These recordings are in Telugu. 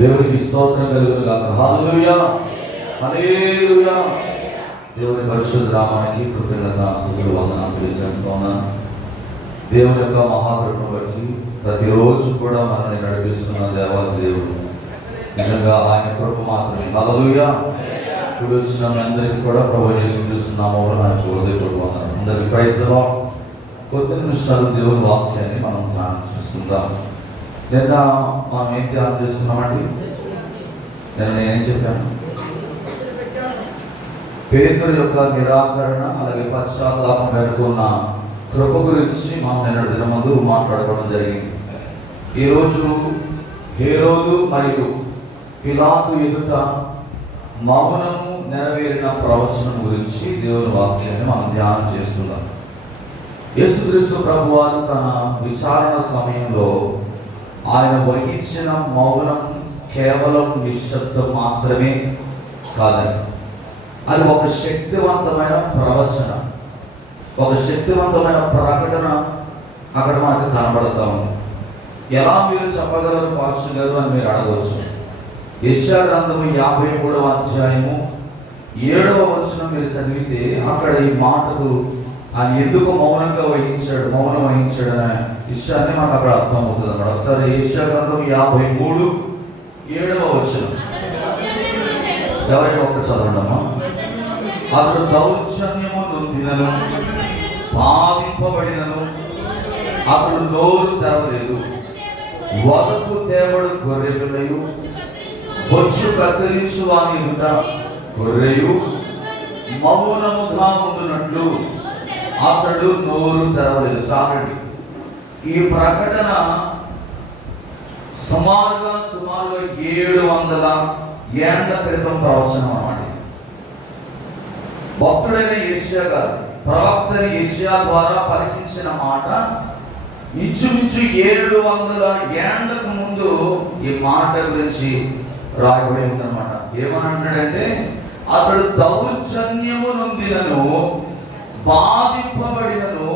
దేవునికి స్తోత్రం కలుగును గాక. హల్లెలూయా, హల్లెలూయా. దేవుని పరిశుద్ధ నామానికి కృతజ్ఞతాస్తుతులు వందనాలు తెలియజేస్తున్నాను. దేవుని యొక్క మహాకృపను బట్టి ప్రతిరోజు కూడా మనల్ని నడిపిస్తున్న దేవాది దేవుడు నిజంగా ఆయన కృప మాత్రమే. హల్లెలూయా. ఇప్పుడు వచ్చిన మీ అందరికీ కూడా ప్రభు యేసు క్రీస్తు నామములో నా హృదయపూర్వక వందనాలు. అందరికీ ప్రైజ్ ది లార్డ్. కొద్ది నిమిషాలు దేవుని వాక్యాన్ని మనం ధ్యానం చేసుకుందాం. నిన్న మనం ఏం ధ్యానం చేసుకున్నామండి? నిన్న ఏం చెప్పాను? పేతురు యొక్క నిరాకరణ అలాగే పశ్చాత్తాపం మేరకు ఉన్న కృప గురించి మనం నిన్న దినమందు మాట్లాడుకోవడం జరిగింది. ఈరోజు హేరోదు మరియు పిలాతు ఎదుట మౌనము నెరవేరిన ప్రవచనం గురించి దేవుని వాక్యాన్ని మనం ధ్యానం చేసుకుందాం. యేసుక్రీస్తు ప్రభువారు తన విచారణ సమయంలో ఆయన వహించిన మౌనం కేవలం నిశ్శబ్దం మాత్రమే కాదని, అది ఒక శక్తివంతమైన ప్రవచన, ఒక శక్తివంతమైన ప్రకటన అక్కడ మనకు కనబడతా ఉంది. ఎలా మీరు చెప్పగలరు పాస్టర్ గారు అని మీరు అడగవచ్చు. యెషయా గ్రంథము 53వ అధ్యాయము 7వ వచనం మీరు చదివితే అక్కడ ఈ మాటకు ఆయన ఎందుకు మౌనం వహించాడు అనే విషయాన్ని మనకు అక్కడ అర్థమవుతుంది అన్నమాట. ఒకసారి యెషయా గ్రంథం 53:7వ వచనం ఎవరైనా ఒక్క చదవండమ్మా. అతడు దౌర్జన్యము నొందినను బాధింపబడినను అతడు నోరు తెరవలేదు. వదకు తేబడు గొర్రె పిల్లయు బొచ్చు కత్తిరించు వాని ఎదుట గొర్రెయు మౌనముగా ఉండునట్లు అతడు నోరు తెరవలేదు. చాలండి. ఈ ప్రకటన సుమారుగా 700 ఏళ్ల క్రితం ప్రవచనం అన్నమాట. భక్తుడైన యెషయా గారు ప్రవక్త యెషయా ద్వారా పలికించిన మాట ఇంచుమించు 700 ఏళ్లకు ముందు ఈ మాట గురించి రాయబడి ఉందన్నమాట. ఏమనంటాడంటే అతడు దౌర్జన్యము నొందినను బాధింపబడినను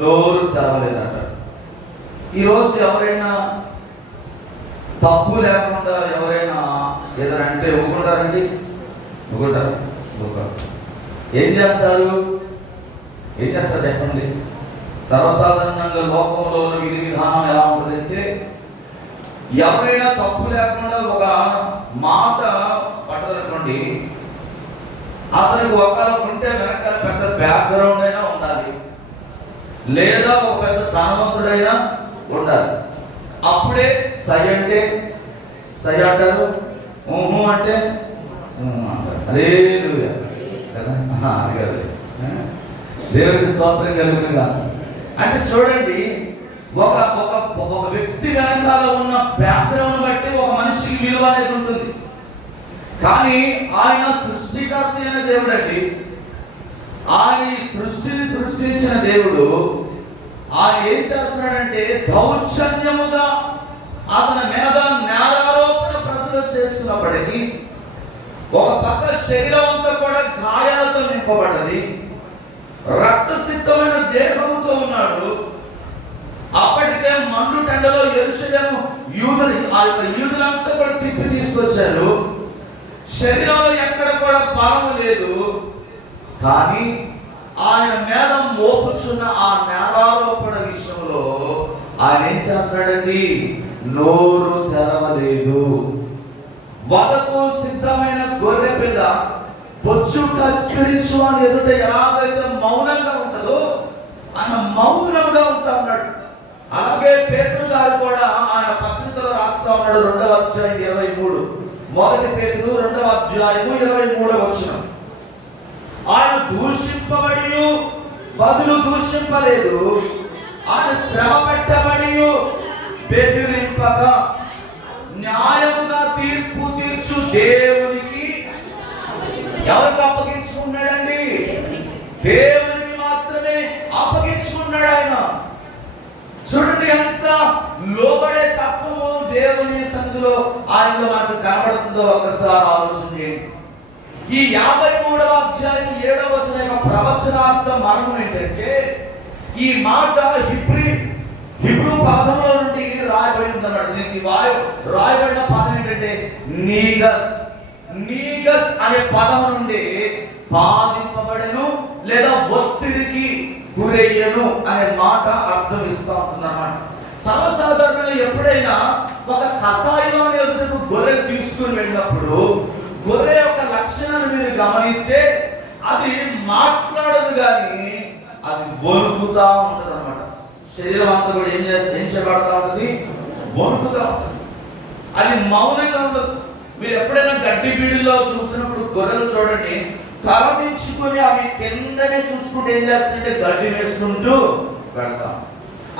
నోరు తెరవలేదంట. ఈరోజు ఎవరైనా తప్పు లేకుండా ఎవరైనా ఏదైనా అంటే ఒప్పుకుంటారండి? ఒప్పుకుంటారు? ఏం చేస్తారు చెప్పండి. సర్వసాధారణంగా లోకంలో విధి విధానం ఎలా ఉంటుందంటే ఎవరైనా తప్పు లేకుండా ఒక మాట పట్టదనుకోండి, అతనికి ఒకవేళ ఉంటే వెనకాల పెద్ద బ్యాక్గ్రౌండ్ అయినా ఉండాలి, లేదా ఒక పెద్ద ధనవంతుడైనా ఉండాలి. అప్పుడే సై అంటే సై అంటారు, ఊహు అంటే అంటారు. హల్లెలూయా కదా. అది కాదు, దేవునికి స్తోత్రం కలుగునుగా. అంటే చూడండి, ఒక ఒక ఒక వ్యక్తి వెనకాల ఉన్న బ్యాక్గ్రౌండ్ బట్టి ఒక మనిషికి విలువ అనేది ఉంటుంది. కానీ ఆయన సృష్టికర్త అయిన దేవుడు అండి. ఆయన ఈ సృష్టిని సృష్టించిన దేవుడు ఆయన ఏం చేస్తున్నాడంటే దౌర్జన్యముగా అతని మీద నేరారోపణ ప్రజలు చేస్తున్నప్పటికీ ఒక పక్క శరీరం అంతా కూడా గాయాలతో నింపబడ్డది, రక్తసిద్ధమైన దేహంతో ఉన్నాడు. అప్పటికే మండు టెండలో యెరూషలేము యూదులంతా కూడా తిప్పి తీసుకొచ్చారు. శరీరంలో ఎక్కడ కూడా బలము లేదు. కానీ ఆయన మీద మోపుచున్న ఆ నేరారోపణ విషయంలో ఆయన ఏం చేస్తాడండి? నోరు తెరవలేదు. వదకు సిద్ధమైన గొర్రె పిల్ల బొచ్చు కత్తిరించు అని ఎదుట ఎలాగైతే మౌనంగా ఉంటుందో ఆయన మౌనంగా ఉంటా ఉన్నాడు. అలాగే పేతురు గారు కూడా ఆయన పత్రికలో రాస్తా ఉన్నాడు. 2వ అధ్యాయం 23, 1 పేతురు 2వ అధ్యాయము 23వ వచనం. ఆయన దూషింపబడి బదులు దూషింపలేదు, ఆయన శ్రమ పెట్టబడి బెదిరింపక న్యాయముగా తీర్పు తీర్చు దేవునికి ఎవరికి అప్పగించుకున్నాడండి? దేవునికి మాత్రమే అప్పగించుకున్నాడు ఆయన. చూడండి ఎంత లోబడే తత్వము దేవుని సన్నిధిలో ఆయనలో మనకు కనబడుతుందో ఒకసారి ఆలోచన చేయండి. ఈ 53వ అధ్యాయం 7వ వచనం యొక్క ప్రవచనార్థం అర్థం ఏంటంటే ఈ మాట హిబ్రూ పదంలో నుండి రాయబడి ఉందన్నాడు. దీనికి రాయబడిన పదం ఏంటంటే నీగస్. నీగస్ అనే పదం నుండి బాధింపబడెను లేదా ఒత్తిడికి గురయ్యను అనే మాట అర్థం ఇస్తూ ఉంటుందన్నమాట. సర్వసాధారణంగా ఎప్పుడైనా ఒక కషాయం ఎదురుకు గొర్రె తీసుకుని వెళ్ళినప్పుడు గొర్రె యొక్క లక్షణాన్ని మీరు గమనిస్తే అది మాట్లాడదు కానీ అది వణుకుతా ఉంటుంది అన్నమాట. శరీరం అంతా కూడా ఏం చేయబడతా ఉంటుంది, వణుకుతా ఉంటుంది. అది మౌనంగా ఉండదు. మీరు ఎప్పుడైనా గడ్డి బీడుల్లో చూసినప్పుడు గొర్రెలు చూడండి, తలదించుకొని అవి కిందనే చూసుకుంటూ ఏం చేస్తుంటే గడ్డి వేసుకుంటూ పెడతాం.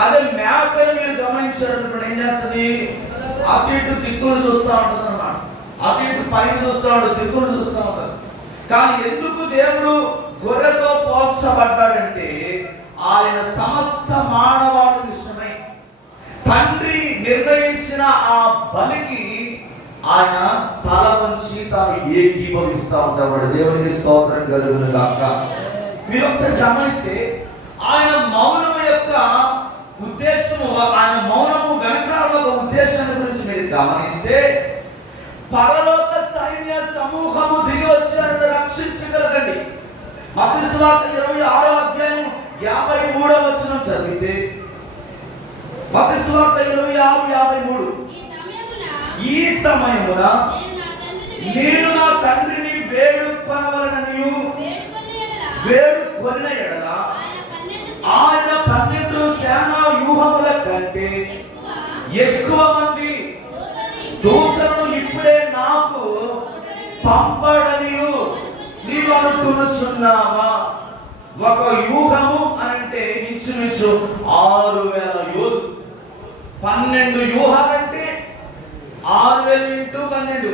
అదే మేకలు మీరు గమనించారనుకోండి ఏం చేస్తుంది, అటు ఇటు దిక్కులు చూస్తూ ఉంటుంది అన్నమాట. అటు ఇటు పైన చూస్తూ ఉంటుంది, దిక్కులు చూస్తూ ఉంటుంది. కానీ ఎందుకు దేవుడు గొర్రెతో పోల్చబడ్డాడంటే ఆయన సమస్త మానవాళి విషయమై తండ్రి నిర్ణయించిన ఆ బలికి ఆయన తల వంచి తాను ఏకీభవిస్తూ ఉంటాడు. దేవునికి స్తోత్రం కలుగును గాక. మీరు ఒకసారి గమనిస్తే ఆయన మౌనము యొక్క ఉద్దేశము, ఆయన మౌనము వెనకాల ఒక ఉద్దేశాన్ని గురించి మీరు గమనిస్తే పరలోక సైన్య సమూహము దిగి వచ్చారని రక్షించగలగండి. మత్తయి సువార్త 26వ అధ్యాయం 53వ వచనం చదివితే, మత్తయి సువార్త 26:53, ఈ సమయమున నేను నా తండ్రిని వేడుకొనవలననియు వేడుకొన్న ఎడల ఆయన 12 సేనా వ్యూహముల కంటే ఎక్కువ మంది దూతలను ఇప్పుడే నాకు పంపడనియు నీవు అనుకునుచున్నావా? ఒక వ్యూహము అనంటే ఇంచుమించు 6000 యోధులు. 12 వ్యూహాలంటే 6000 × 12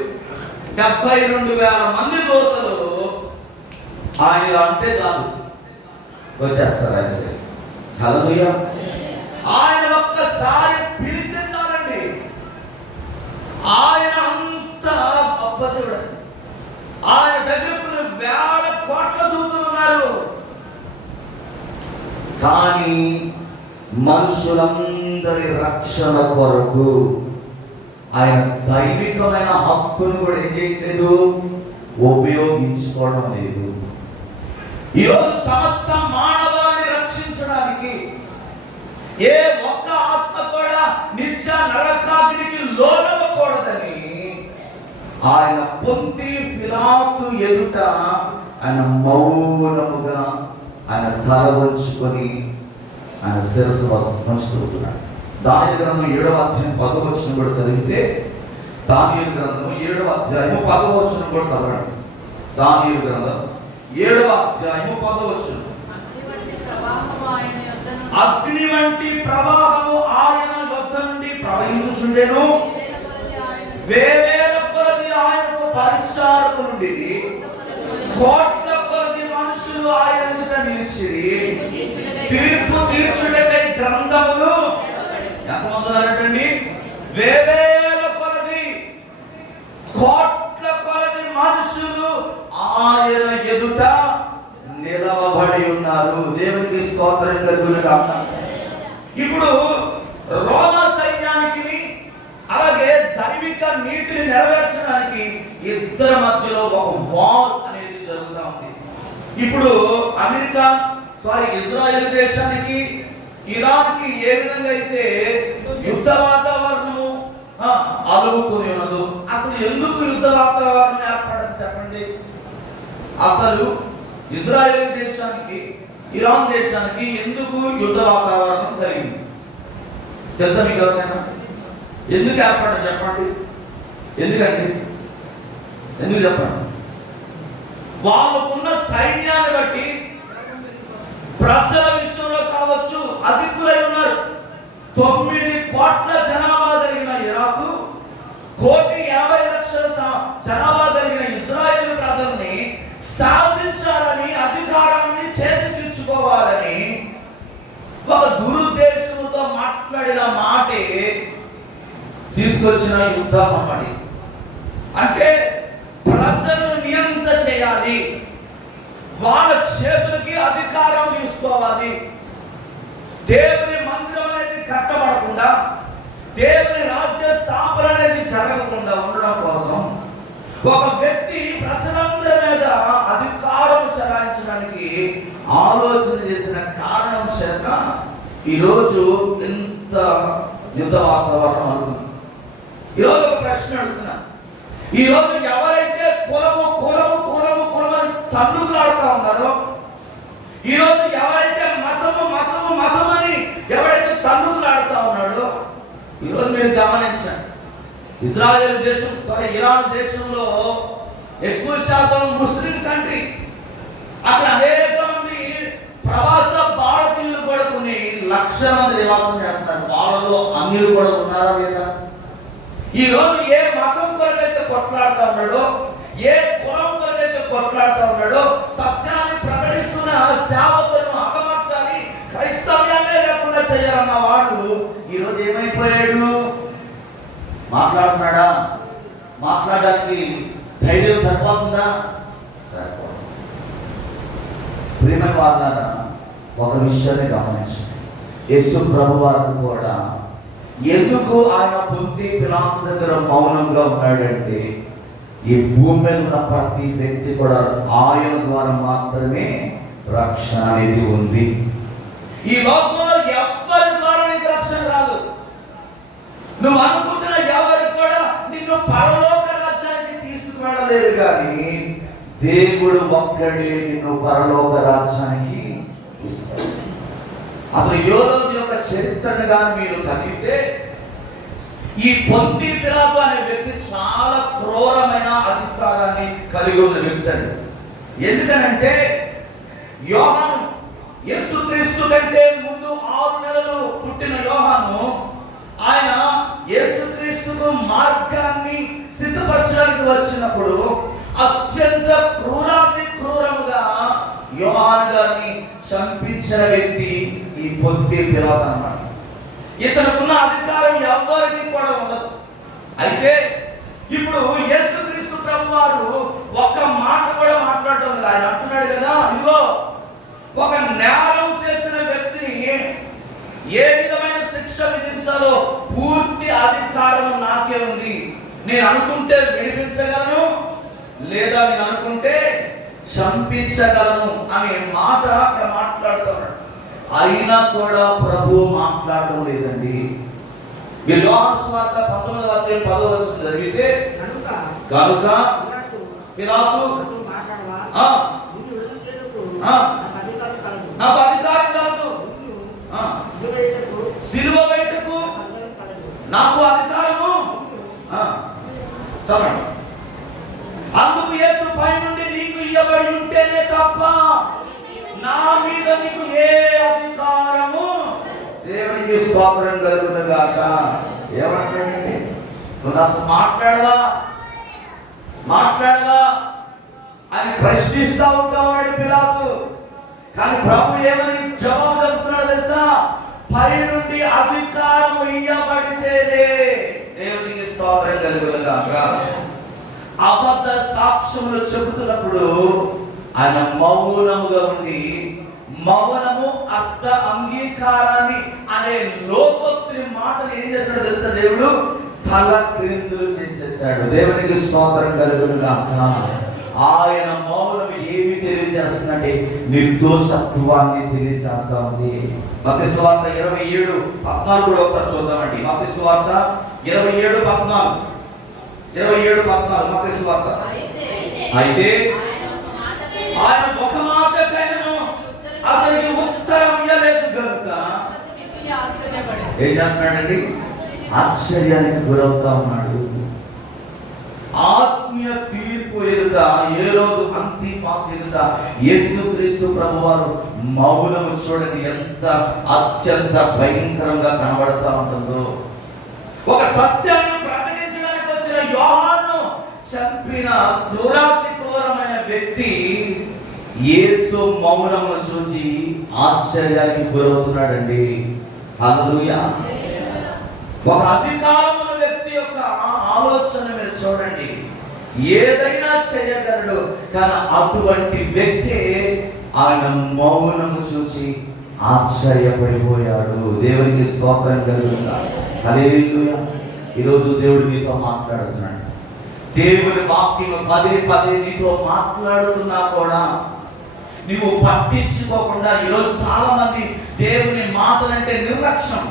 72,000 మంది దూతలు ఆయన అంటే చాలు వచ్చేస్తారు ఆయన దగ్గర. హల్లెలూయా. ఆయన ఒక్కసారి పిలిస్తే చాలండి. ఆయన అంత గొప్ప దేవుడు. ఆయన దగ్గరకు 1000 కోట్ల దూతలు ఉన్నారు. కానీ మనుషులందరి రక్షణ కొరకు ఆయన దైవికమైన హక్కును కూడా ఏం చేయట్లేదు, ఉపయోగించుకోవడం లేదు. ఈరోజు సమస్త మానవాన్ని రక్షించడానికి ఏ ఒక్క ఆత్మ కూడా నిత్య నరకాగ్నికి లోనవ్వకూడదని ఆయన పొంతి పిలాతు ఎదుట ఆయన మౌనముగా ఆయన తల వంచుకొని ఆయన శిరస్సు వంచుతున్నాడు. దానియేలు గ్రంథం 7వ అధ్యాయం 10వ వచనం కూడా చదివితే, దానియేలు గ్రంథం 7వ అధ్యాయం 10వ వచనం కూడా చదవండి. దానియేలు గ్రంథం 7వ అధ్యాయం 10వ వచనం, అగ్ని వంటి ప్రవాహము ఆయన యొద్ద నుండి ప్రవహించుచుండెను, వేవేల కొలది ఆయనకు పరిచారకులుండి, కోట్ల కొలది మనుషులు ఆయన ఎదుట నిలిచిరి, తీర్పు తీర్చుటకై గ్రంథములు ఎంతమంది ఉన్నారంటండి, వేవేల కొలది కోట్ల కొలది మనుషులు ఆయన ఎదుట నిలవబడి ఉన్నారు. దేవునికి స్తోత్రం కలుగును గాక. ఇప్పుడు రోమా సైన్యానికి అలాగే దైవిక నీతిని నెరవేర్చడానికి ఇద్దరి మధ్యలో ఒక వార్ అనేది జరుగుతూ ఉంది. ఇప్పుడు ఇజ్రాయెల్ దేశానికి ఇరాన్కి ఏ విధంగా అయితే యుద్ధ వాతావరణము అలుముకుని ఉన్నదో, అసలు ఎందుకు యుద్ధ వాతావరణం ఏర్పడదు చెప్పండి? అసలు ఇజ్రాయెల్ దేశానికి ఇరాన్ దేశానికి ఎందుకు యుద్ధ వాతావరణం కలిగింది తెలుసా మీకు ఎవరికైనా? ఎందుకు ఏర్పడదు చెప్పండి? ఎందుకండి? ఎందుకు చెప్పండి? వాళ్ళకున్న సైన్యాన్ని బట్టి ప్రజల విషయంలో కావచ్చు అధికులై ఉన్నారు. 9 కోట్ల జనాభా కలిగిన ఇరాకు, 1,50,00,000 జనాభా కలిగిన ఇజ్రాయెల్ ప్రజల్ని శాసించాలని, అధికారాన్ని చేతికిచ్చుకోవాలని ఒక దురుద్దేశంతో మాట్లాడిన మాటే తీసుకొచ్చిన యుద్ధం అన్నమాట. అంటే ప్రజలను నియంత్రణ చేయాలి, వాళ్ళ చేతులకి అధికారం తీసుకోవాలి, దేవుని మందిరం అనేది కట్టబడకుండా, దేవుని రాజ్య స్థాపన అనేది జరగకుండా ఉండడం కోసం ఒక వ్యక్తి ప్రజలందరి మీద అధికారం చెలాయించడానికి ఆలోచన చేసిన కారణం చేత ఈరోజు ఎంత యుద్ధ వాతావరణం అనుకున్నాం. ఈరోజు ఒక ప్రశ్న అడుగుతున్నా. ఈరోజు ఎవరైతే కులము కులము కులము కులమని తన్నులాడుతూ ఉన్నారో, ఈరోజు ఎవరైతే మతము మతము మతమని ఎవరైతే తన్నులాడుతూ ఉన్నాడో, ఈరోజు మీరు గమనించండి, ఇజ్రాయెల్ దేశం ఇరాన్ దేశంలో ఎక్కువ శాతం ముస్లిం కంట్రీ. అక్కడ అనేక మంది ప్రవాస భారతీయులు కూడా కొన్ని లక్షల మంది నివాసం చేస్తున్నారు. వాళ్ళలో అన్యులు కూడా ఉన్నారా లేదా? ఈ రోజు ఏ మతం కొరకైతే కొట్లాడుతూ ఉన్నాడో, ఏ కులం కొరకైతే కొట్లాడుతూ ఉన్నాడో, సత్యాన్ని ప్రకటిస్తున్న సేవకులను హతమార్చాలి, క్రైస్తవ్యాన్ని లేకుండా చేయాలన్న వాడు ఈరోజు ఏమైపోయాడు? మాట్లాడుతున్నాడా? మాట్లాడడానికి ధైర్యం సరిపోతుందా? సరిపోదు. ప్రేమ వాళ్ళారా, ఒక విషయాన్ని గమనించండి. యేసు ప్రభు వారు కూడా ఎందుకు ఆయన బుద్ధి పిలాతు దగ్గర మౌనంగా ఉన్నాడంటే, ఈ భూమి మీద ఉన్న ప్రతి వ్యక్తి కూడా ఆయన ద్వారా మాత్రమే రక్షణ అనేది ఉంది. ఈ లోకంలో ఎవరి ద్వారా నీకు రక్షణ రాదు. నువ్వు అనుకుంటున్న ఎవరికి కూడా నిన్ను పరలోక రాజ్యానికి తీసుకువెళ్ళలేరు, కానీ దేవుడు ఒక్కడే నిన్ను పరలోక రాజ్యానికి తీసుకెళ్ళాడు. అసలు యోరోజు యొక్క చరిత్రను కానీ మీరు చదివితే, ఈ పొంతి పిలాతు అనే వ్యక్తి చాలా క్రూరమైన అధికారాన్ని కలిగి ఉన్న వ్యక్తి అండి. ఎందుకనంటే యోహాను, యేసుక్రీస్తు కంటే ముందు 6 నెలలు పుట్టిన యోహాను, ఆయన యేసుక్రీస్తుకు మార్గాన్ని సిద్ధపరచడానికి వచ్చినప్పుడు అత్యంత క్రూరాతి క్రూరముగా యోహాను గారిని చంపించిన వ్యక్తి ఈ పొంతి పిలాతు అన్నమాట. ఇతనుకున్న అధికారం ఎవరికి కూడా ఉండదు. అయితే ఇప్పుడు యేసుక్రీస్తు ప్రభు వారు ఒక మాట కూడా మాట్లాడటం లేదు. ఆయన అంటున్నాడు కదా, ఇదిగో ఒక నేరం చేసిన వ్యక్తిని ఏ విధమైన శిక్ష విధించాలో పూర్తి అధికారం నాకే ఉంది. నేను అనుకుంటే విడిపించగలను, లేదా నేను అనుకుంటే చంపించగలను అనే మాట మాట్లాడుతున్నాడు. అయినా కూడా ప్రభు మాట్లాడటం లేదండి. యోహాను సువార్త 19వ అధ్యాయం 10వ వచనం చదివితే, కనుక పిలాతు నాకు అధికారం కలదు, సిలువ వేయుటకు నాకు అధికారము. చదవండి. అందుకు యేసు పై నుండి నీకు ఇవ్వబడి ఉంటేనే తప్ప నా మీద నీకు ఏ అధికారము. దేవునికి స్తోత్రం కలుగును గాక. ఏమంటాడండి? నువ్వు నాతో మాట్లాడవా అని ప్రశ్నిస్తూ ఉన్నాడు పిలాతు. కానీ ప్రభు ఏమని జవాబు చెప్తున్నాడు తెలుసా? పై నుండి అధికారము ఇవ్వబడితేనే. దేవునికి స్తోత్రం కలుగును గాక. అబద్ధ సాక్ష్యములు చెబుతున్నప్పుడు ఆయన మౌనముగా ఉండి, మౌనము అర్థ అంగీకారాన్ని అనే లోకోత్తరి మాటలు ఏం చేశాడు తెలుసా? దేవుడు తల క్రిందులు చేసేసాడు. దేవునికి స్తోత్రం కలుగును గాక. ఆయన మౌనం ఏమి తెలియజేస్తుందంటే నిర్దోషత్వాన్ని తెలియజేస్తా ఉంది. మత్తయి సువార్త 27:14 కూడా ఒకసారి చూద్దామండి. మత్తయి సువార్త 27:14 మత్తయి సువార్త. అయితే ఆయన ఒక మాటకైనా అతనికి ఉత్తరం ఇవ్వలేదు కనుక ఏం చేస్తున్నాడండి? ఆశ్చర్యానికి గురవుతా ఉన్నాడు. ఆత్మీయ తీర్పు ఎదుట, ఏ రోజు అంతిపాస్ ఎదుట యేసుక్రీస్తు ప్రభువారు మౌనము చూడండి ఎంత అత్యంత భయంకరంగా కనబడతా ఉంటుందో. ఒక సత్యాన్ని ప్రకటించడానికి వచ్చిన యోహాను చంపిన క్రూరాతి క్రూరమైన వ్యక్తి యేసు మౌనమును చూసి ఆశ్చర్యానికి గురవుతున్నాడండి. హల్లెలూయా. ఒక అధికారముల వ్యక్తి యొక్క ఆలోచన మీరు చూడండి, ఏదైనా చేయగలడు. కానీ అటువంటి వ్యక్తి ఆయన మౌనము చూసి ఆశ్చర్యపడిపోయాడు. దేవునికి స్తోత్రం కలుగును గాక. హల్లెలూయా. ఈరోజు దేవుడు మీతో మాట్లాడుతున్నాడు. దేవుని వాక్యం పదే పదే నీతో మాట్లాడుతున్నా కూడా నువ్వు పట్టించుకోకుండా, ఈరోజు చాలా మంది దేవుని మాటలంటే నిర్లక్ష్యం,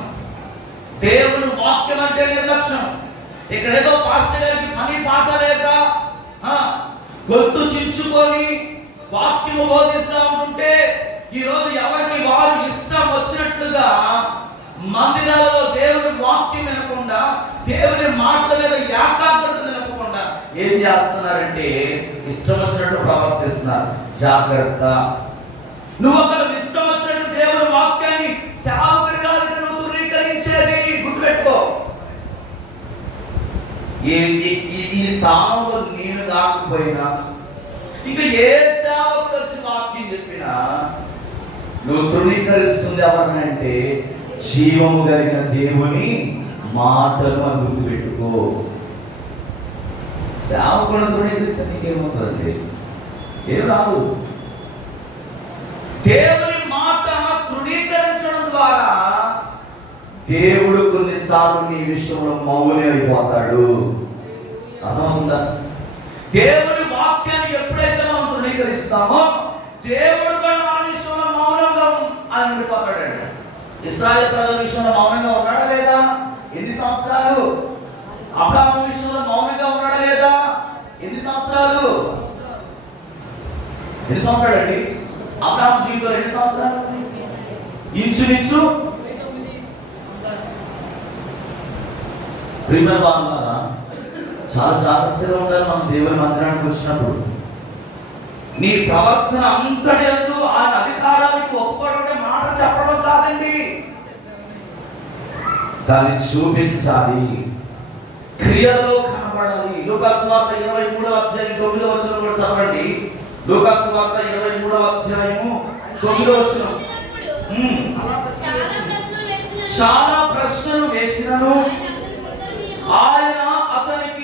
దేవుని వాక్యం అంటే నిర్లక్ష్యం. ఇక్కడేదో పాస్టర్ గారికి పని పాట లేక గొంతు చించుకొని వాక్యము బోధిస్తూ ఉంటుంటే, ఈరోజు ఎవరికి వారు ఇష్టం వచ్చినట్లుగా మందిరాలలో దేవుని వాక్యం వినకుండా, దేవుని మాటల మీద ఏకాగ్రత నిలపకుండా ఏం చేస్తున్నారంటే ఇష్టం వచ్చినట్టు ప్రవర్తిస్తున్నారు. జాగ్రత్త. నువ్వు అక్కడ ఇష్టం వచ్చినట్టు దేవుని వాక్యాన్ని సేవకుడి కాదు నువ్వు ధృవీకరించేది గుర్తుపెట్టుకో. ఈ స్థానంలో నేను కాకపోయినా ఇంకా ఏ సేవకుడు వచ్చి వాక్యం చెప్పినా నువ్వు ధృవీకరిస్తుంది ఎవరినంటే జీవము కలిగిన దేవుని మాటలు అని గుర్తుపెట్టుకో. సేవకుడు ధృవీకరిస్తే నీకేమవుతుందండి? ఏం రాదు. దేవుని మాట ధృవీకరించడం ద్వారా దేవుడు కొన్నిసార్లు నీ విషయంలో మౌని అయిపోతాడు. అర్థమవుతుందా? దేవుని వాక్యాన్ని ఎప్పుడైతే మనం ధృవీకరిస్తామో దేవుడు కూడా మన విషయంలో మౌనంగా అని ఉండిపోతాడంట. ఇశ్రాయేలు ప్రజల విషయంలో మౌనంగా ఉన్నాడా లేదా? ఎన్ని సంవత్సరాలు? అబ్రాహాము విషయంలో మౌనంగా ఉన్నాడా లేదా? ఎన్ని సంవత్సరాలు? ఎన్ని సంవత్సరాలు అండి? అబ్రాహాము జీవితంలో ఎన్ని సంవత్సరాలు? ఇంచుమించు. ప్రియమైన వాళ్ళారా, చాలా జాగ్రత్తగా ఉండాలి. మనం దేవుని మందిరానికి వచ్చినప్పుడు నీ ప్రవర్తన అంతటి యందు ఆయన అధికారానికి ఒప్పుకోవడం మాట చెప్పడం కాదండి, దాన్ని చూపించాలి, క్రియలో కనబడాలి. లూకాసు వార్త 23వ అధ్యాయం 9వ వచనం కూడా చదవండి. లూకాసు వార్త 23వ అధ్యాయము 9వ వచనం. చాలా ప్రశ్నలు వేసినను ఆయన అతనికి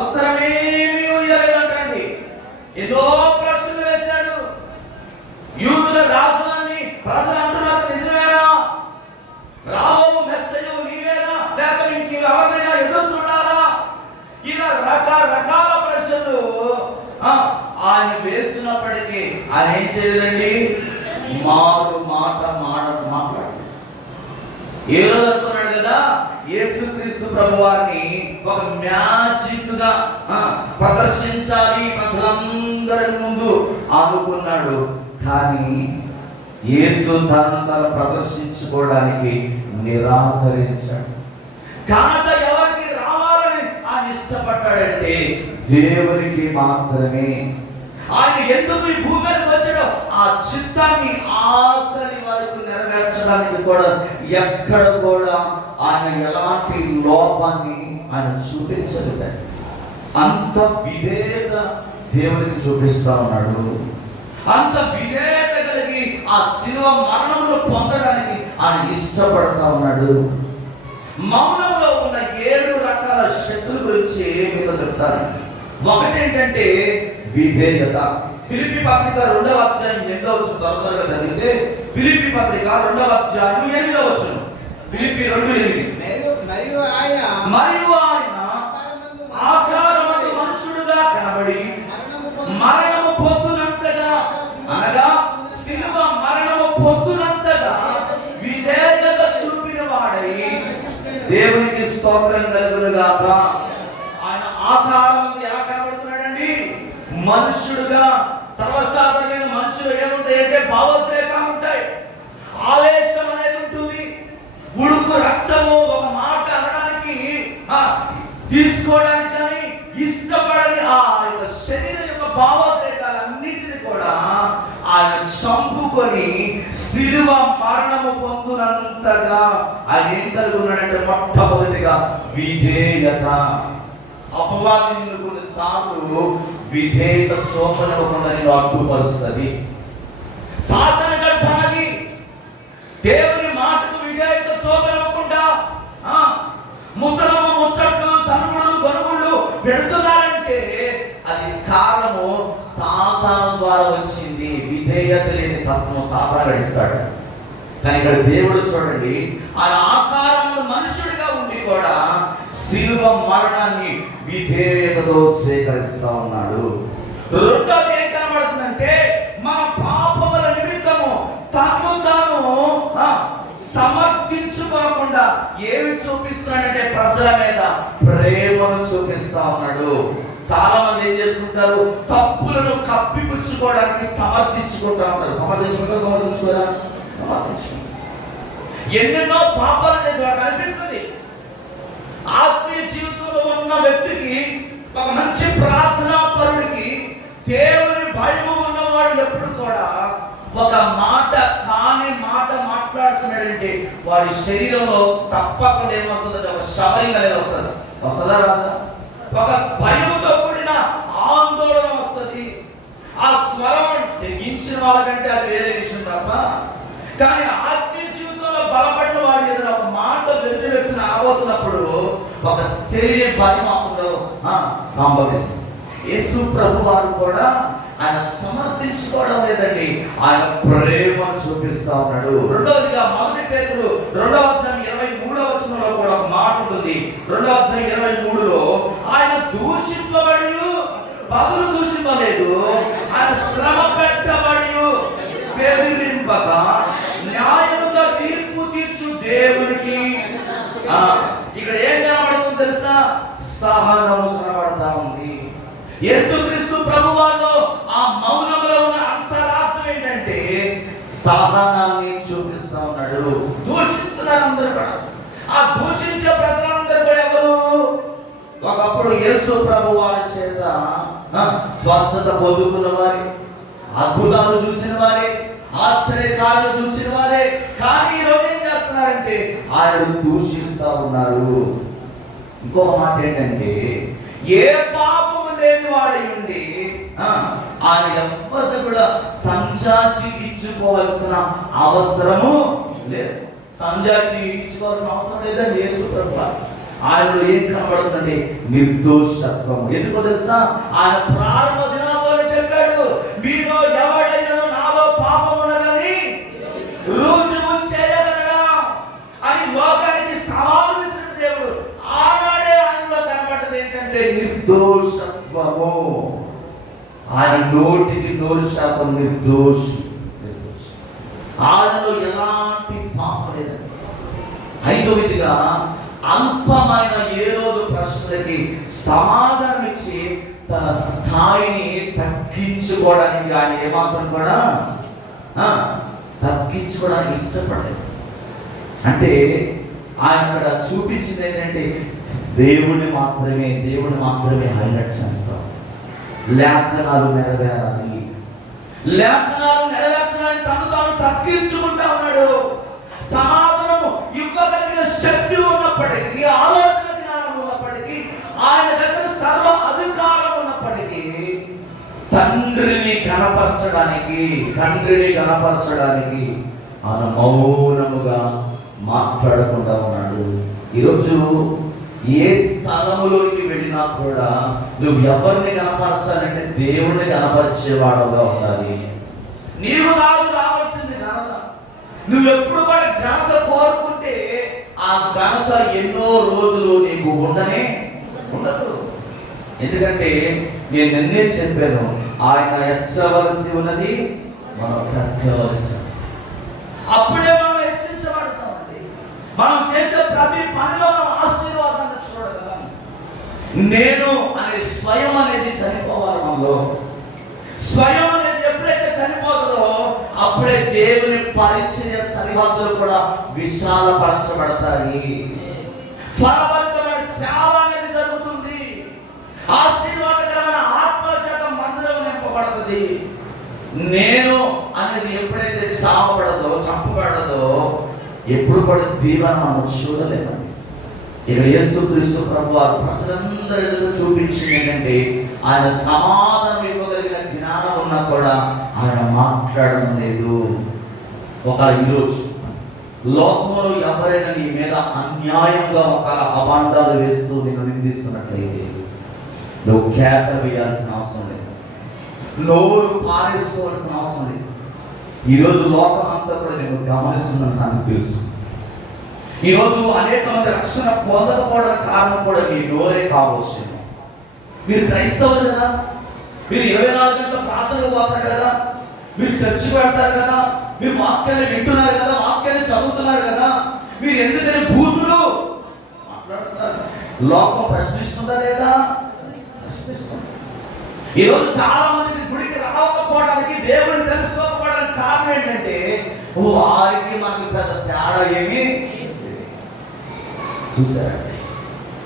ఉత్తరమేమీ ఇయ్యలేదంటండి. ఏదో ప్రశ్నలు వేశాడు. యూదుల రాజులని ప్రజలు అంటున్నారు, నిజమేనా? రాబో మెస్సయ్య నీవేనా, లేక ఇంకెవరినైనా ఎదురు చూడాలా? ఇలా రకరకాల ప్రశ్నలు ఆయన వేస్తున్నప్పటికీ ఆయన ఏం చేయలేదండి, మారు మాట మాట్లాడు. ఏ రోజు అనుకున్నాడు కదా యేసుక్రీస్తు ప్రభువారిని ఒక మ్యాజిక్ గా ప్రదర్శించాలి ప్రజలందరి ముందు అనుకున్నాడు. కానీ యేసు తనంతను ప్రదర్శించుకోవడానికి నిరాకరించాడు. ఘనత ఎవరికి రావాలని ఆయన ఇష్టపడ్డాడంటే దేవునికి మాత్రమే. ఆయన ఎందుకు ఈ భూమి మీదకి వచ్చాడో ఆ చిత్తాన్ని ఆఖరి వరకు నెరవేర్చడానికి కూడా ఎక్కడ కూడా ఆయన ఎలాంటి లోపాన్ని ఆయన చూపించలేదండి. అంత విధేయత దేవునికి చూపిస్తా ఉన్నాడు. అంత విధేయత కలిగి ఆ శిలువ మరణంలో పొందడానికి ఆయన ఇష్టపడతా ఉన్నాడు. మౌనంలో ఉన్న 7 రకాల శక్తుల గురించి మీతో చెప్తాను. ఒకటి ఏంటంటే విధేయత. ఫిలిప్పీ పత్రిక 2వ అధ్యాయం 8వ వచనం త్వరగా చదివితే, ఫిలిప్పీ పత్రిక 2వ అధ్యాయం 8వ వచనం. ఫిలిప్పీ 2:8. మరియు ఆయన ఆకారమందు మనుషుడుగా కనబడి మరణము పొందునంతగా, అనగా శిలువ మరణము పొందునంతగా విధేయత చూపిన వాడై దేవునికి స్తోత్రం కలుగునుగాక. ఆయన ఆకారం ఎలా కనబడుతున్నాడండి? మనుష్యుడుగా. సర్వసాధారణమైన మనుషులు ఏముంటాయంటే భావోద్రేకాలు ఉంటాయి, ఆవేశం అనేది ఉంటుంది, ఉడుకు రక్తము ఒక మాట అనడానికి తీసుకోవడానికి కానీ ఇష్టపడని ఆ యొక్క శరీరం యొక్క భావోద్రేకాలన్నింటినీ కూడా ఆయన చంపుకొని శిలువ మరణము పొందునంతగా ఆయన ఏం కలిగి ఉన్నాడంటే మొట్టమొదటిగా విధేయత. అపవాది నిన్ను కొన్నిసార్లు విధేయత చూపనివ్వకుండా నేను అడ్డుపరుస్తుంది. సాతాను గడపనది దేవుని మాటకు విధేయత చూపనివ్వకుండా ముసలమ్మ ముచ్చట్లు తనుగుడు గనుగుళ్ళు పెడుతున్నారంటే అది కారణము సాతాను ద్వారా వచ్చింది. విధేయత లేని తత్వం సాతాను గడిస్తాడు. కానీ ఇక్కడ దేవుడు చూడండి, ఆయన ఆకారము మనుషుడిగా ఉండి కూడా శిలువ మరణాన్ని విధేయతతో స్వీకరిస్తా ఉన్నాడు. రెండోది ఏం కనబడుతుందంటే, మన పాపముల నిమిత్తము తను తాను సమర్థించుకోకుండా ఏమి చూపిస్తున్నాడంటే ప్రజల మీద ప్రేమను చూపిస్తా ఉన్నాడు. చాలా మంది ఏం చేసుకుంటారు, తప్పులను కప్పిపుచ్చుకోవడానికి సమర్థించుకుంటా ఉంటారు. సమర్థించుకోరా ఎన్నెన్నో పాపాలు చేసేవాడు అనిపిస్తుంది. ఆత్మీయ జీవితంలో ఉన్న వ్యక్తికి, ఒక మంచి ప్రార్థనా పరుడికి, దేవుని భయము ఉన్నవాడు ఎప్పుడు కూడా ఒక మాట కాని మాట మాట్లాడుతున్నాడంటే వాడి శరీరంలో తప్పకుండా ఏమొస్తుంది, ఒక షవరింగ్ అనేది వస్తుంది. వస్తుందా రాదా? ఒక భయముతో కూడిన ఆందోళన వస్తుంది. ఆ స్వరం తెగించిన వాళ్ళకంటే అది వేరే విషయం తప్ప, కానీ ఆత్మీయ జీవితంలో బలపడిన వాడి మీద ఒక మాట వెళ్తూ వ్యక్తిని ఆబోతున్నప్పుడు ఒక తెలియని భయం అప్పుడు సంభవిస్తుంది. యేసు ప్రభు వారు కూడా ఆయన సమర్థించుకోవడం లేదండి, ఆయన ప్రేమను చూపిస్తా ఉన్నాడు. రెండవదిగా మొదటి పేతురు 2వ అధ్యాయం 23వ వచనంలో కూడా ఒక మాట ఉంటుంది. 2వ అధ్యాయం 23లో ఆయన దూషింపబడి బదులు దూషింపలేదు, ఆయన శ్రమ పెట్టబడి బెదిరింపక న్యాయముగా తీర్పు తీర్చు దేవునికి. ఇక్కడ ఏం కనబడుతుంది తెలుసా? సహనము కనబడతా ఉంది. యేసుక్రీస్తు ప్రభువారిలో ఆ మౌనంలో ఉన్న అంతరార్థం ఏంటంటే సహనాన్ని చూపిస్తా ఉన్నాడు. దూషిస్తున్నారు అందరూ కూడా. ఆ దూషించే ప్రజలందరూ కూడా ఎవరు? ఒకప్పుడు యేసు ప్రభువారి చేత స్వస్థత పొందుకున్న వారే, అద్భుతాలు చూసిన వారే, ఆశ్చర్యకార్యాలు చూసిన వారే. కానీ ఈరోజు ఏం చేస్తున్నారంటే ఆయన దూషిస్తా ఉన్నారు. ఇంకొక మాట ఏంటంటే, ఏ పాపము లేని వాడై ఉండి ఆయన ఎవరితో కూడా సంజాసి ఇచ్చుకోవాల్సిన అవసరము లేదు. సంజాసి ఇచ్చుకోవాల్సిన అవసరం లేదని యేసు ప్రభువు ఆయనలో ఏం కనబడుతుంది? నిర్దోషత్వం. ఎందుకో తెలుసా? ఆయన ప్రారంభ దినాల్లోనే చెప్పాడు, మీలో ఎవడైనా నాలో పాపం ఉన్నదని రుజువు చేయగలడా అని లోకానికి సవాలు విసిరిన దేవుడు ఆనాడే ఆయనలో కనబడ్డది ఏంటంటే నిర్దోషత్వము. ఆయన నోటికి నోరు శాపం నిర్దోషి. ఆయనలో ఎలాంటి పాపం లేదండి. ఐదవదిగా అల్పమైన ఏరోదు ప్రశ్నలకి సమాధానం ఇచ్చి తన స్థాయిని తగ్గించుకోవడానికి ఆయన ఏమాత్రం కూడా తగ్గించుకోవడానికి ఇష్టపడలేదు. అంటే ఆయన ఇక్కడ చూపించింది ఏంటంటే దేవుని మాత్రమే హైలైట్ చేస్తాం. లేఖనాలు నెరవేరాలని తను తాను తగ్గించుకుంటా ఉన్నాడు. సమాధానము ఇవ్వగలిగిన శక్తి ఉన్నప్పటికీ, ఆలోచన జ్ఞానం ఉన్నప్పటికీ, ఆయన దగ్గర సర్వ అధికారం ఉన్నప్పటికీ తండ్రిని కనపరచడానికి ఆయన మౌనముగా మాట్లాడకుండా ఉన్నాడు. ఈరోజు ఏ స్థలములోకి వెళ్ళినా కూడా నువ్వు ఎవరిని కనపరచాలంటే దేవుణ్ణి కనపరిచేవాడుగా ఉండాలి. నీవు రావాల్సింది ఘనత. నువ్వు ఎప్పుడు కూడా ఘనత కోరుకుంటే ఆ ఘనత ఎన్నో రోజులు నీకు ఉండదు. ఎందుకంటే నేను నిన్నే చెప్పాను, ఆయన ఎచ్చవలసి ఉన్నది మనం తగ్గవలసి. అప్పుడే మనం హెచ్చించబడతామండి. మనం చేసే ప్రతి పనిలో మనం ఆశీర్వాదాన్ని చూడగలం. నేను అనే స్వయం అనేది చనిపోవాలి. మనలో స్వయం అనేది ఎప్పుడైతే చనిపోతుందో అప్పుడే దేవుని పరిచయ సరిహద్దులు కూడా విశాలపరచబడతాయి. ఫలవంతమైన సేవ అనేది జరుగుతుంది. ఆశీర్వాదకరమైన ఆత్మ చేత మందిరం నింపబడుతుంది. నేను అనేది ఎప్పుడైతే చంపబడదో ఎప్పుడు కూడా దీవెన మనం చూడలేమండి. ఇక యేసుక్రీస్తు ప్రభువారు ప్రజలందరిలో చూపించింది ఏంటంటే ఆయన సమాధానం ఇవ్వగలిగిన జ్ఞానం ఉన్నా కూడా ఆయన మాట్లాడడం లేదు. ఒక ఈరోజు లోకంలో ఎవరైనా నీ మీద అన్యాయంగా ఒక అభాండాలు వేస్తూ నేను నిందిస్తున్నట్లయితే నువ్వు కేక వేయాల్సిన అవసరం లేదు, నోరు పారేసుకోవాల్సిన అవసరం లేదు. ఈరోజు లోకం అంతా కూడా నేను గమనిస్తున్న సంగతి తెలుసు. ఈరోజు అనేక మంది రక్షణ పొందకపోవడానికి కారణం కూడా నీ నోరే కావచ్చు. మీరు క్రైస్తవులు కదా, మీరు 24 గంటల ప్రార్థనకు పోతారు కదా, మీరు చర్చి పెడతారు కదా, మీరు వాక్యాన్ని వింటున్నారు కదా, వాక్యాన్ని చదువుతున్నారు కదా, మీరు ఎందుకని బూతులు మాట్లాడుతున్నారు? లోకం ప్రశ్నిస్తుందా లేదా? ప్రశ్నిస్తుంది. ఈరోజు చాలా మంది గుడికి రావకపోవడానికి, దేవుడిని తెలుసుకోకపోవడానికి కారణం ఏంటంటే, వారికి మనకి పెద్ద తేడా ఏమి చూసారండి.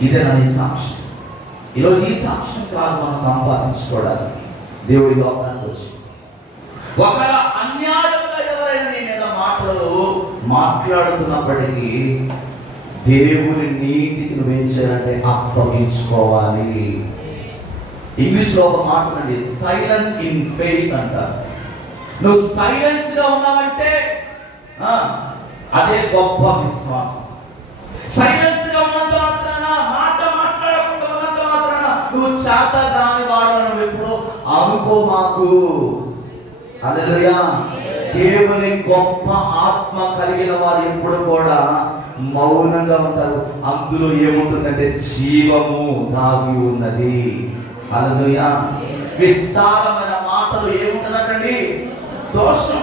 ఇదే నా సాక్ష్యం. ఈరోజు ఈ సాక్ష్యం కాదు మనం సంపాదించుకోవడానికి దేవుడి లోకానికి వచ్చి. ఒకవేళ అన్యాయంగా ఎవరైనా నీ మీద మాటలు మాట్లాడుతున్నప్పటికీ దేవుని నీతికి నువ్వేం చేయాలంటే అప్పగించుకోవాలి. ఇంగ్లీష్లో ఒక మాట ఉంది, సైలెన్స్ ఇన్ ఫెయిత్ అంటారు. నువ్వు సైలెన్స్ గా ఉన్నావంటే అదే గొప్ప విశ్వాసం. సైలెన్స్ గా ఉన్నంత మాత్రాన, మాట మాట్లాడకుండా ఉన్నంత మాత్రాన నువ్వు చేత దాని వాడను ఎప్పుడు అనుకో మాకు. హల్లెలూయా. దేవుని గొప్ప ఆత్మ కలిగిన వారు ఎప్పుడు కూడా మౌనంగా ఉంటారు. అందులో ఏముంటుందంటే జీవము దాగి ఉన్నది. హల్లెలూయా. విస్తారమైన మాటలు ఏముంటుందంటండి? దోషం.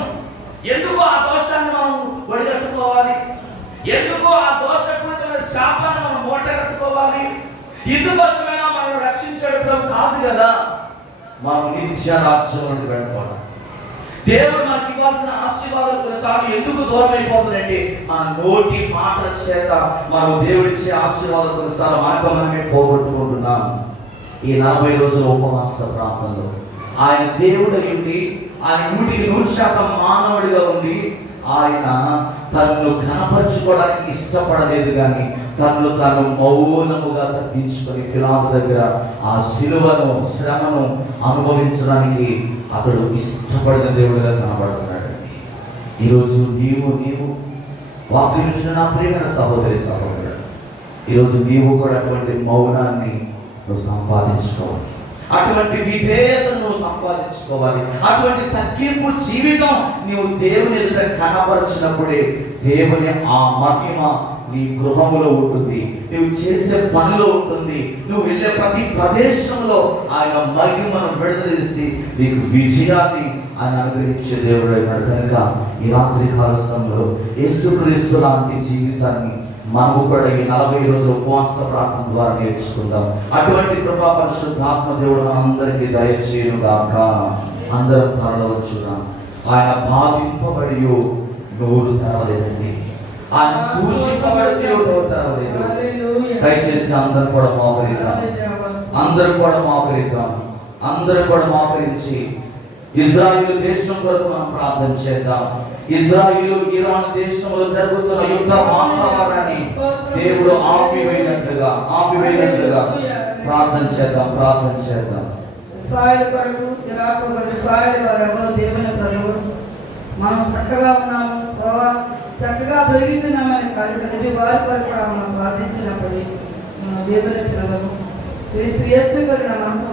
ఎందుకు ఆ దోషాన్ని మనం ఒడిగట్టుకోవాలి? ఎందుకు ఆ దోషపూరితమైన శాపాన్ని మనం మూట కట్టుకోవాలి? ఇందుకోసమైనా మనం రక్షించడం కాదు కదా, మనం నిత్య రాజ్యంలోకి వెళ్ళిపోవాలి. దేవుడు మనకి ఇవ్వాల్సిన ఆశీర్వాదాలు కొన్నిసార్లు ఎందుకు దూరం అయిపోతుందంటే, మన నోటి మాటల చేత మనం దేవుడిచ్చే ఆశీర్వాదాలు కొన్నిసార్లు మనమే పోగొట్టుకుంటున్నాం. ఈ 40 రోజుల ఉపవాస ప్రాంతంలో ఆయన దేవుడు ఉండి, ఆయన 100% మానవుడిగా ఉండి, ఆయన తన్ను కనపరుచుకోవడానికి ఇష్టపడలేదు, కానీ తను మౌనముగా తగ్గించుకొని పిలాతు దగ్గర ఆ శిలువను, శ్రమను అనుభవించడానికి అతడు ఇష్టపడిన దేవుడిగా కనబడుతున్నాడు. ఈరోజు నీవు వాక్యం నా ప్రియమైన సహోదరి సహోదరుడు, ఈరోజు నీవు కూడా అటువంటి మౌనాన్ని నువ్వు సంపాదించుకోవాలి, అటువంటి విధేయతను నువ్వు సంపాదించుకోవాలి. అటువంటి తగ్గింపు జీవితం నీవు దేవుని ఎదుట కనపరిచినప్పుడే దేవుని ఆ మహిమ నీ గృహములో ఉంటుంది, నువ్వు చేసే పనిలో ఉంటుంది, నువ్వు వెళ్ళే ప్రతి ప్రదేశంలో ఆయన మహిమను విడుదలసి నీకు విజయాన్ని ఆయన అనుగ్రహించే దేవుడు అయినాడు. కనుక ఈ రాత్రి కాల సమయంలో యేసుక్రీస్తు లాంటి జీవితాన్ని మనము కూడా ఈ 40 రోజుల ఉపవాస ప్రార్థన ద్వారా నేర్చుకుందాం. అటువంటి కృపా పరిశుద్ధాత్మ దేవుడు మనందరికీ దయచేయుగాక. అందరం తరలవచ్చుదాం. ఆయన బాధింపబడి నోరు తెరవలేదండి, ఆయన దూషింపబడితే నోరు తెరవలేదు. దయచేసి అందరూ కూడా మోకరిద్దాం, అందరూ కూడా మోకరించి ఇజ్రాయిలు దేశం కొరకు మనం ప్రార్థన చేద్దాం. ఇజ్రాయిలు ఇరాన్ దేశంలో జరుగుతున్న యుద్ధ వాతావరణాన్ని దేవుడు ఆపివేయనట్లుగా ప్రార్థన చేద్దాం. మనం చక్కగా ఉన్నాము, చక్కగా పెరుగుతున్నామని కాదు, వారి కొరకు మనం ప్రార్థించినప్పుడు దేవుని పిల్లలకు యేసు గారి నామమున